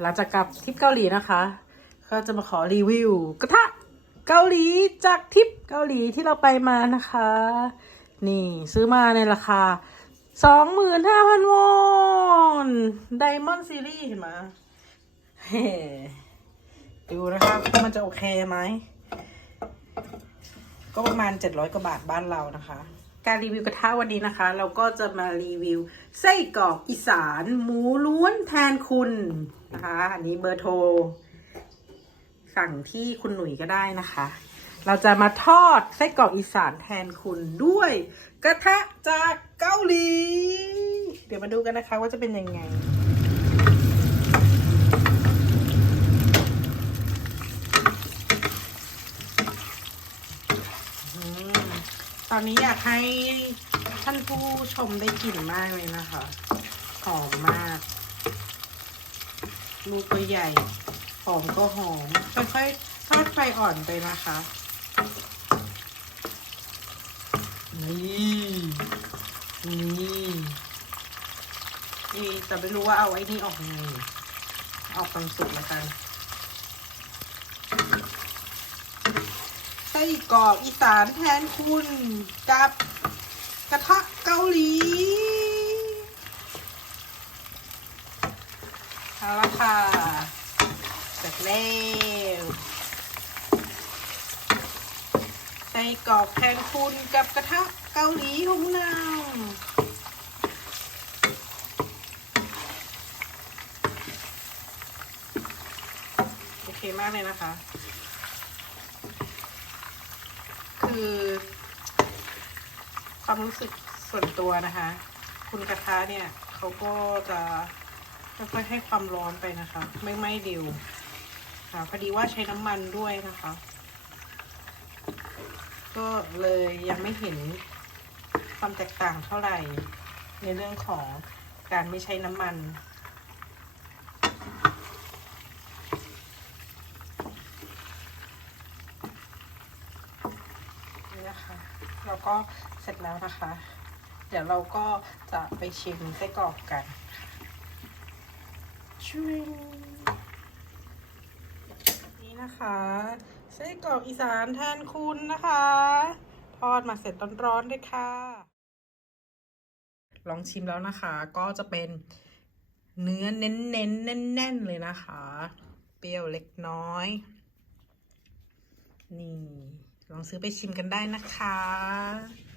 หลังจากกลับทริปเกาหลีนะคะ ก็จะมาขอรีวิวกระทะเกาหลีจากทริปเกาหลีที่เราไปมานะคะ นี่ซื้อมาในราคา 25,000วอนไดมอนด์ซีรีส์เห็นไหมเฮ้ดูนะคะว่ามันจะโอเคไหม ก็ประมาณ 700กว่าบาทบ้านเรานะคะ การรีวิวกระทะวันนี้นะคะ เราก็จะมารีวิวไส้กรอกอีสาน หมูล้วนแทนคุณนะคะอันนี้เบอร์โทร สั่งที่คุณหนุ่ยก็ได้นะคะ เราจะมาทอดไส้กรอกอีสานแทนคุณด้วยกระทะจากเกาหลี เดี๋ยวมาดูกันนะคะว่าจะเป็นยังไงอืม ตอนนี้อยากให้ท่านผู้ชมได้กลิ่นมากเลยนะคะหอมมาก ลูกก็ใหญ่หอมก็หอมค่อยๆทอดไฟอ่อนไปนะคะนี่นี่นี่แต่ไม่รู้ว่าเอาไอ้นี่ออกยังไงออกตอนสุกแล้วกัน ส้กรอกอีสานแทนคุณกับกระทะเกาหลีเอาละค่ะเสร็จแล้วไส้กรอกแทนคุณกับกระทะเกาหลีของเราโอเคมากเลยนะคะ คือ ความรู้สึกส่วนตัวนะคะ คุณกระทะเนี่ยเขาก็จะค่อยๆให้ความร้อนไปนะคะ ไม่ไหม้เดียวค่ะพอดีว่าใช้น้ำมันด้วยนะคะ ก็เลยยังไม่เห็นความแตกต่างเท่าไหร่ ในเรื่องของการไม่ใช้น้ำมัน นะคะเราก็เสร็จแล้วนะคะ เดี๋ยวเราก็จะไปชิมไส้กรอกกันชิงนี่นะคะไส้กรอกอีสานแทนคุณนะคะ ทอดมาเสร็จร้อนๆด้วยค่ะ ลองชิมแล้วนะคะ ก็จะเป็นเนื้อเน้นๆแน่นๆเลยนะคะ เปรี้ยวเล็กน้อย นี่ ลองซื้อไปชิมกันได้นะคะ